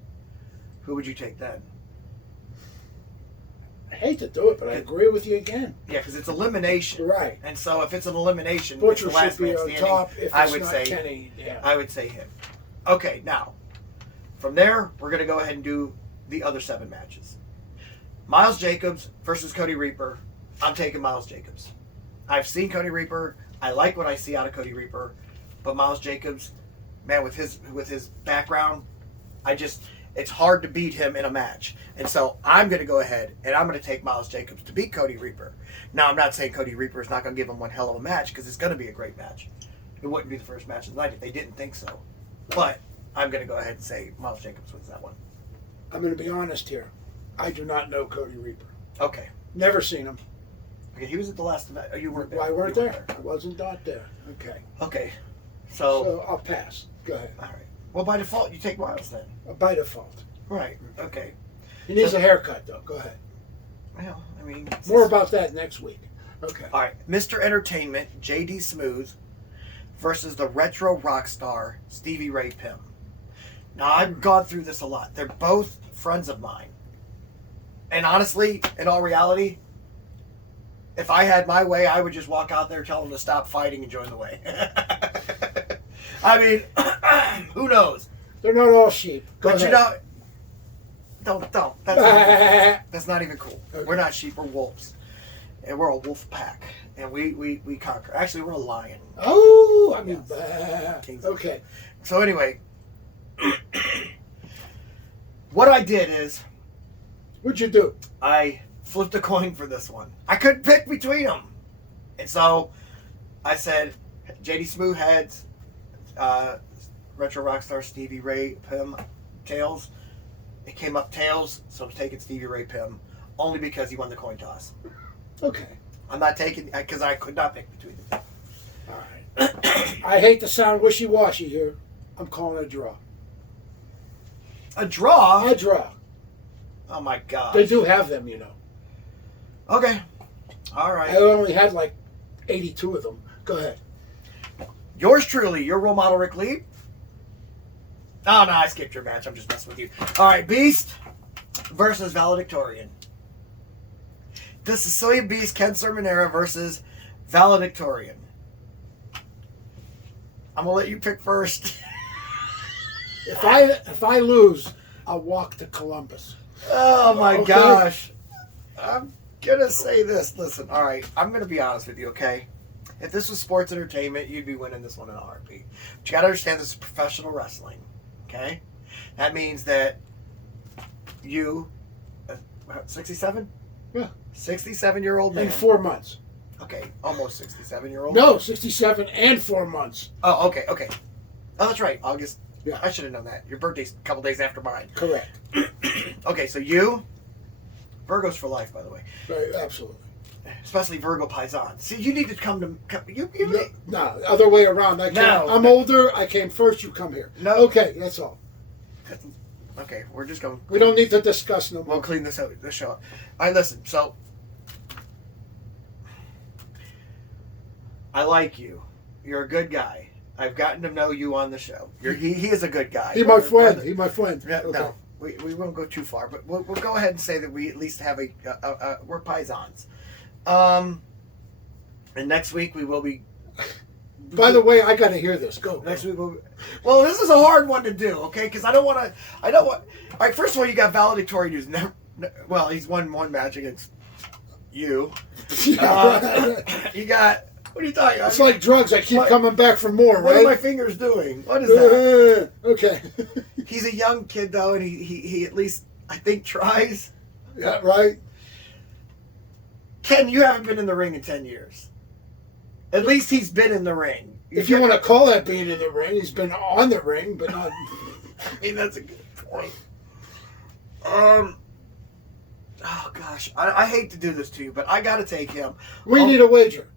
Who would you take then? I hate to do it, but I agree with you again. Yeah, because it's elimination. Right. And so if it's an elimination, Butcher it's the last should be man on standing, top. If I it's would not say Kenny, yeah. I would say him. Okay, now from there we're gonna go ahead and do the other 7 matches. Miles Jacobs versus Cody Reaper. I'm taking Miles Jacobs. I've seen Cody Reaper. I like what I see out of Cody Reaper, but Miles Jacobs, man, with his background, it's hard to beat him in a match. And so I'm going to go ahead and I'm going to take Miles Jacobs to beat Cody Reaper. Now, I'm not saying Cody Reaper is not going to give him one hell of a match, because it's going to be a great match. It wouldn't be the first match of the night if they didn't think so. But I'm going to go ahead and say Miles Jacobs wins that one. I'm going to be honest here. I do not know Cody Reaper. Okay. Never seen him. Okay, he was at the last event. Oh, you weren't there. I weren't there. I wasn't not there. Okay. Okay. So I'll pass. Go ahead. all right. Well, by default, you take Miles then. By default. Right. Okay. He needs a haircut, though. Go ahead. Well, I mean... More about that next week. Okay. All right. Mr. Entertainment, J.D. Smooth versus the retro rock star, Stevie Ray Pim. Now, I've gone through this a lot. They're both friends of mine. And honestly, in all reality, if I had my way, I would just walk out there, tell them to stop fighting, and join the way. I mean, who knows? They're not all sheep. Go But ahead. don't. That's not even cool. Okay. We're not sheep, we're wolves. And we're a wolf pack. And we conquer. Actually, we're a lion. Oh, I mean, Kings. okay. So anyway, what I did is What'd you do? I flipped a coin for this one. I couldn't pick between them. And so I said, JD Smooth heads, retro rockstar Stevie Ray Pim tails. It came up tails, so I'm taking Stevie Ray Pim only because he won the coin toss. Okay. I'm not taking, because I could not pick between the two. All right. I hate to sound wishy-washy here. I'm calling a draw. A draw? A draw. Oh my God. They do have them, you know. Okay. All right. I only had like 82 of them. Go ahead. Yours truly, your role model, Rick Lee. Oh, no, I skipped your match. I'm just messing with you. All right, Beast versus Valedictorian. The Sicilian Beast, Ken Sermonera versus Valedictorian. I'm going to let you pick first. If I lose, I'll walk to Columbus. Oh, my Okay. gosh. I'm going to say this. Listen, all right, I'm going to be honest with you, okay? If this was sports entertainment, you'd be winning this one in a heartbeat. But you got to understand this is professional wrestling, okay? That means that you, 67? Yeah. 67-year-old man. In 4 months. Okay, almost 67-year-old. No, 67 and 4 months. Oh, okay. Oh, that's right. August. Yeah. I should have known that. Your birthday's a couple days after mine. Correct. Okay, so you, Virgos for life, by the way. Right, absolutely. Especially Virgo Paisan. See, you need to come to you. No, other way around. I can't. No. I'm older. I came first. You come here. No. Okay, that's all. Okay, we're just going. We don't need to discuss no more. We'll clean this show up. All right, listen. So, I like you. You're a good guy. I've gotten to know you on the show. He is a good guy. He my friend. He my friend. Yeah, Okay. No, we won't go too far, but we'll go ahead and say that we at least have we're paisans. And next week we will be. By the way, I got to hear this. Go. Next week we'll. Well, this is a hard one to do, okay? Because I don't want to. All right, first of all, you got valedictorian who's never. Well, he's won one match against you. You got. What are you talking about? It's like drugs. I keep coming back for more, What right? are my fingers doing? What is that? Okay. He's a young kid, though, and he at least, I think, tries. Yeah, right. Ken, you haven't been in the ring in 10 years. At least he's been in the ring. If you want to call that being in the ring, he's been on the ring, but not. I mean, that's a good point. Oh, gosh. I hate to do this to you, but I got to take him. We need a wager.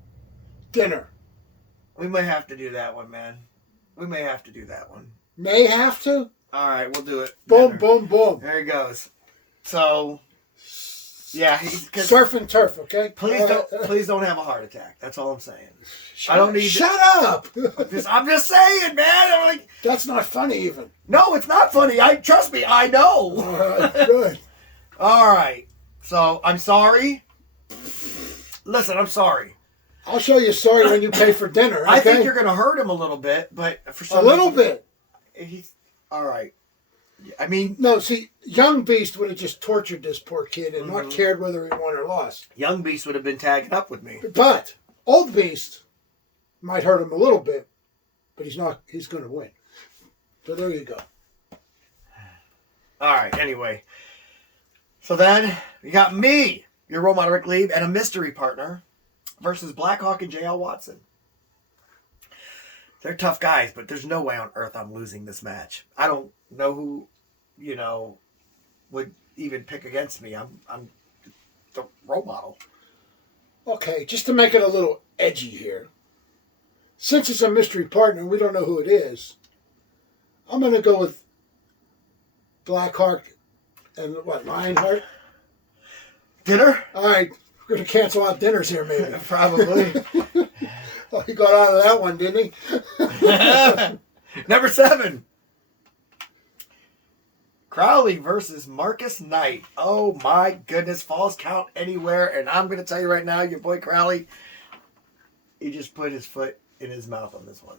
Dinner. We may have to do that one, man. We may have to do that one. May have to. All right, we'll do it. Boom, Dinner. boom, boom. There he goes. So, yeah, because Surf and turf, okay? please don't have a heart attack. That's all I'm saying. I don't need. Shut up. I'm just saying, man. I'm like, That's not funny, even. no, it's not funny. Trust me, I know. All right, good. All right. So I'm sorry. Listen, I'm sorry. I'll show you sorry when you pay for dinner. Okay? I think you're gonna hurt him a little bit, but for some a little reason, bit. He's all right. I mean, No, see, Young Beast would have just tortured this poor kid and not cared whether he won or lost. Young Beast would have been tagging up with me. But Old Beast might hurt him a little bit, but he's not. He's going to win. So there you go. All right. Anyway, so then you got me, your role model Rick Lieb, and a mystery partner versus Blackhawk and JL Watson. They're tough guys, but there's no way on earth I'm losing this match. I don't know who, would even pick against me. I'm the role model. Okay, just to make it a little edgy here, since it's a mystery partner and we don't know who it is, I'm going to go with Blackhawk and Lionheart. Dinner? All right, we're going to cancel out dinners here, maybe. Probably. Oh, he got out of that one, didn't he? Number 7. Crowley versus Marcus Knight. Oh my goodness, falls count anywhere. And I'm going to tell you right now, your boy Crowley, he just put his foot in his mouth on this one.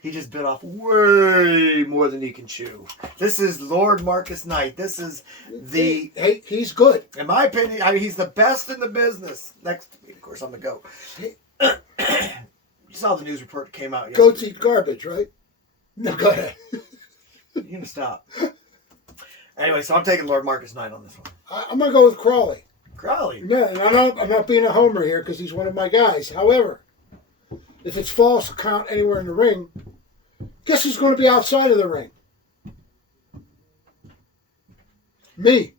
He just bit off way more than he can chew. This is Lord Marcus Knight. This is the... Hey, he's good. In my opinion, he's the best in the business. Next to me, of course, I'm the GOAT. You saw the news report that came out yesterday. Goats eat garbage, right? No, go ahead. You're going to stop. Anyway, so I'm taking Lord Marcus Knight on this one. I'm going to go with Crowley. Crowley? Yeah, and I'm not being a homer here because he's one of my guys. However, if it's false count anywhere in the ring, guess who's going to be outside of the ring? Me.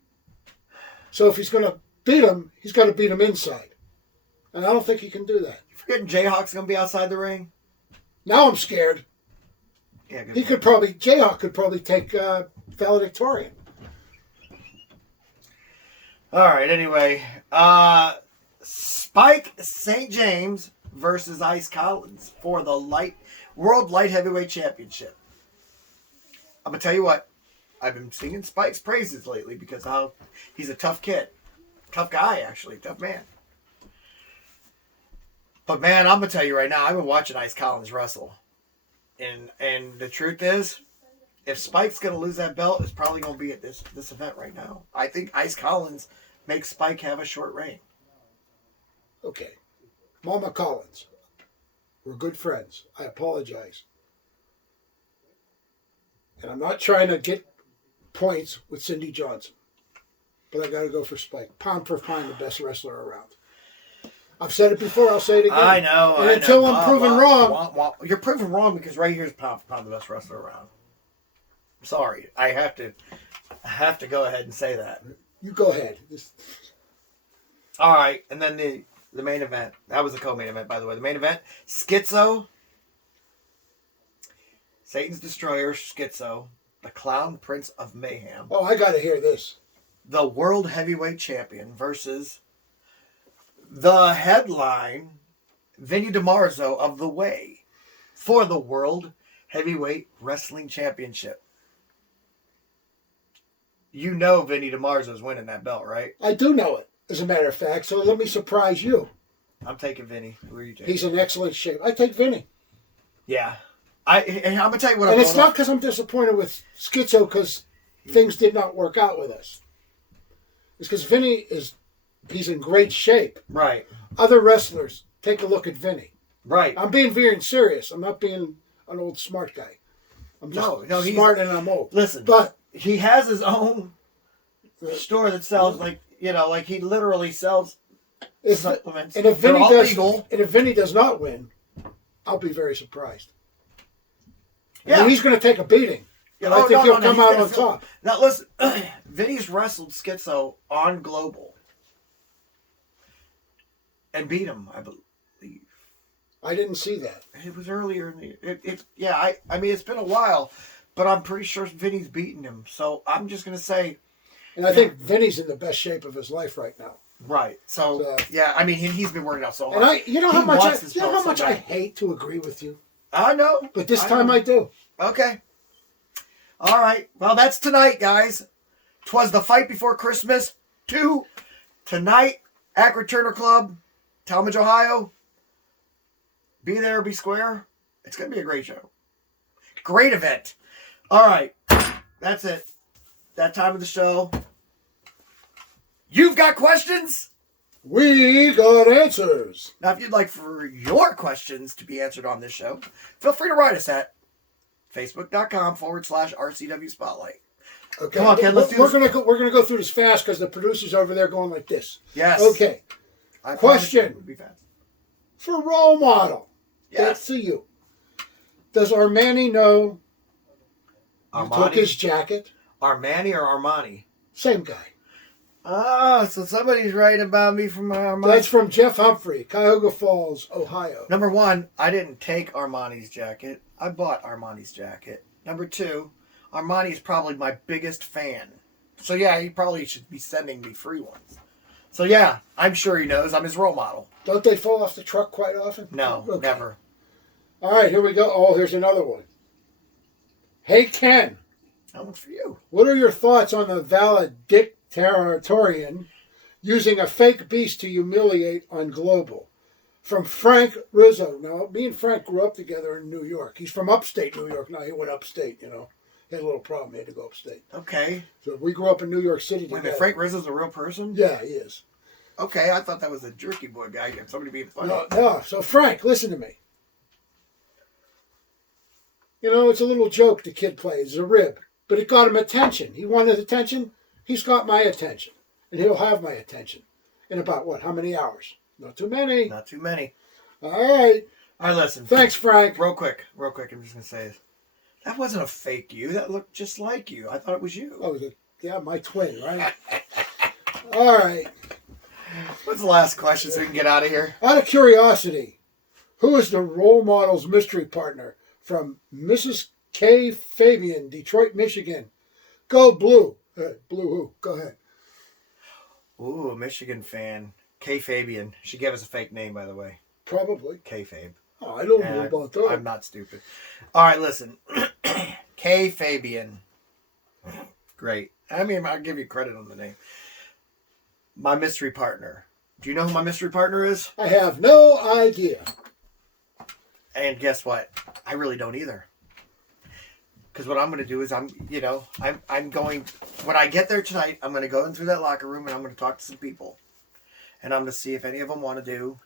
So if he's going to beat him, he's got to beat him inside. And I don't think he can do that. You forgetting Jayhawk's going to be outside the ring? Now I'm scared. Yeah, good He point. could probably, Jayhawk could probably take valedictorian. All right, anyway. Spike St. James versus Ice Collins for the World Light Heavyweight Championship. I'm going to tell you what. I've been singing Spike's praises lately because he's a tough kid. Tough guy, actually. Tough man. But, man, I'm going to tell you right now, I've been watching Ice Collins wrestle. And the truth is, if Spike's going to lose that belt, it's probably going to be at this event right now. I think Ice Collins makes Spike have a short reign. Okay. Mama Collins. We're good friends. I apologize. And I'm not trying to get points with Cindy Johnson. But I got to go for Spike. Pound for pound, the best wrestler around. I've said it before, I'll say it again. I know. And until I'm proven wrong. You're proven wrong because right here's pound for pound the best wrestler around. I'm sorry. I have to go ahead and say that. You go ahead. All right. And then the main event. That was the co-main event, by the way. The main event, Schizo. Satan's Destroyer, Schizo. The Clown Prince of Mayhem. Oh, I got to hear this. The World Heavyweight Champion versus the headline, Vinnie Dimarzo of The Way for the World Heavyweight Wrestling Championship. You know Vinnie Dimarzo's winning that belt, right? I do know it, as a matter of fact, so let me surprise you. I'm taking Vinnie. Who are you taking? He's in excellent shape. I take Vinnie. Yeah. And I'm going to tell you what And I'm it's not because I'm disappointed with Schizo because things did not work out with us. It's because Vinnie he's in great shape. Right. Other wrestlers, take a look at Vinnie. Right. I'm being very serious. I'm not being an old smart guy. I'm just No, he's smart and I'm old. Listen, but he has his own store that sells like he literally sells supplements. And if They're Vinnie all does, legal. and if Vinnie does not win, I'll be very surprised. Yeah. And he's going to take a beating. And I think he'll come out on top. Now listen, Vinny's wrestled Schizo on Global and beat him, I believe. I didn't see that. It was earlier in the I mean it's been a while, but I'm pretty sure Vinny's beating him. So I'm just going to say. And I think Vinny's in the best shape of his life right now. Right. So yeah, I mean, he's been working out so hard. And you know how much I I hate to agree with you. I know. But this time I do. Okay. All right. Well, that's tonight, guys. 'Twas the Fight Before Christmas 2 tonight, Akron Turner Club, Talmadge, Ohio. Be there, be square. It's going to be a great show. Great event. All right. That's it. That time of the show. You've got questions? We got answers. Now, if you'd like for your questions to be answered on this show, feel free to write us at facebook.com/RCW Spotlight. Okay. Come on, Ken, let's do this. We're gonna go through this fast because the producer's over there going like this. Yes. Okay. I Question. it would be fast. For role model. Yes. That's to you. Does Armani know you Armani? took his jacket? Armani or Armani? Same guy. Oh, so somebody's writing about me from Armani. That's from Jeff Humphrey, Cuyahoga Falls, Ohio. Number one, I didn't take Armani's jacket. I bought Armani's jacket. Number two, Armani is probably my biggest fan. So yeah, he probably should be sending me free ones. So yeah, I'm sure he knows I'm his role model. Don't they fall off the truck quite often? No, Okay. never. All right, here we go. Oh, here's another one. Hey, Ken. That one's for you. What are your thoughts on the valedictorian using a fake beast to humiliate on Global? From Frank Rizzo. Now, me and Frank grew up together in New York. He's from upstate New York. Now, he went upstate, you know. He had a little problem. He had to go upstate. Okay. So we grew up in New York City Wait a together. minute, Frank Rizzo's a real person? Yeah, he is. Okay, I thought that was a jerky boy guy. Somebody being funny. No. So, Frank, listen to me. You know, it's a little joke the kid plays. It's a rib. But it got him attention. He wanted attention. He's got my attention. And he'll have my attention. In about, what, how many hours? Not too many. Not too many. All right. All right, listen. Thanks, Frank. Real quick. I'm just going to say this. That wasn't a fake you. That looked just like you. I thought it was you. Oh, yeah, my twin, right? All right. What's the last question so we can get out of here? Out of curiosity, who is the role model's mystery partner? From Mrs. K. Fabian, Detroit, Michigan. Go Blue. Blue who? Go ahead. Ooh, a Michigan fan. K. Fabian. She gave us a fake name, by the way. Probably. K. Fabe. Oh, I don't know about that. I'm not stupid. All right, listen. K. Fabian. Great. I mean, I'll give you credit on the name. My mystery partner. Do you know who my mystery partner is? I have no idea. And guess what? I really don't either. Because what I'm going to do is I'm going, when I get there tonight, I'm going to go in through that locker room and I'm going to talk to some people. And I'm going to see if any of them want to do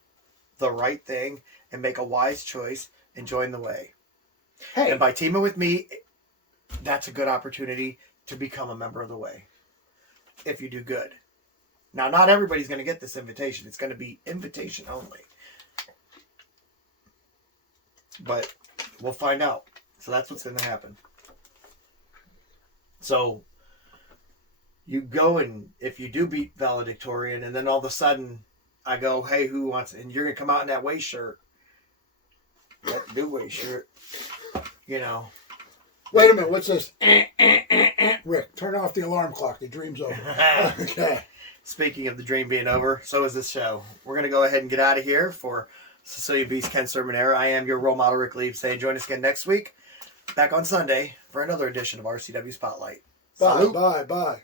the right thing and make a wise choice and join the way. Hey. And by teaming with me, that's a good opportunity to become a member of the way. If you do good. Now, not everybody's going to get this invitation. It's going to be invitation only. But we'll find out. So that's what's going to happen. So you go, and if you do beat valedictorian, and then all of a sudden I go, hey, who wants it? And you're going to come out in that waist shirt. That new waist shirt. You know. Wait a minute. What's this? Rick, turn off the alarm clock. The dream's over. Okay. Speaking of the dream being over, so is this show. We're going to go ahead and get out of here for Cecilia Beast, Ken Sermonera. I am your role model, Rick Lieb, saying join us again next week, back on Sunday, for another edition of RCW Spotlight. Bye, Salute. bye, bye.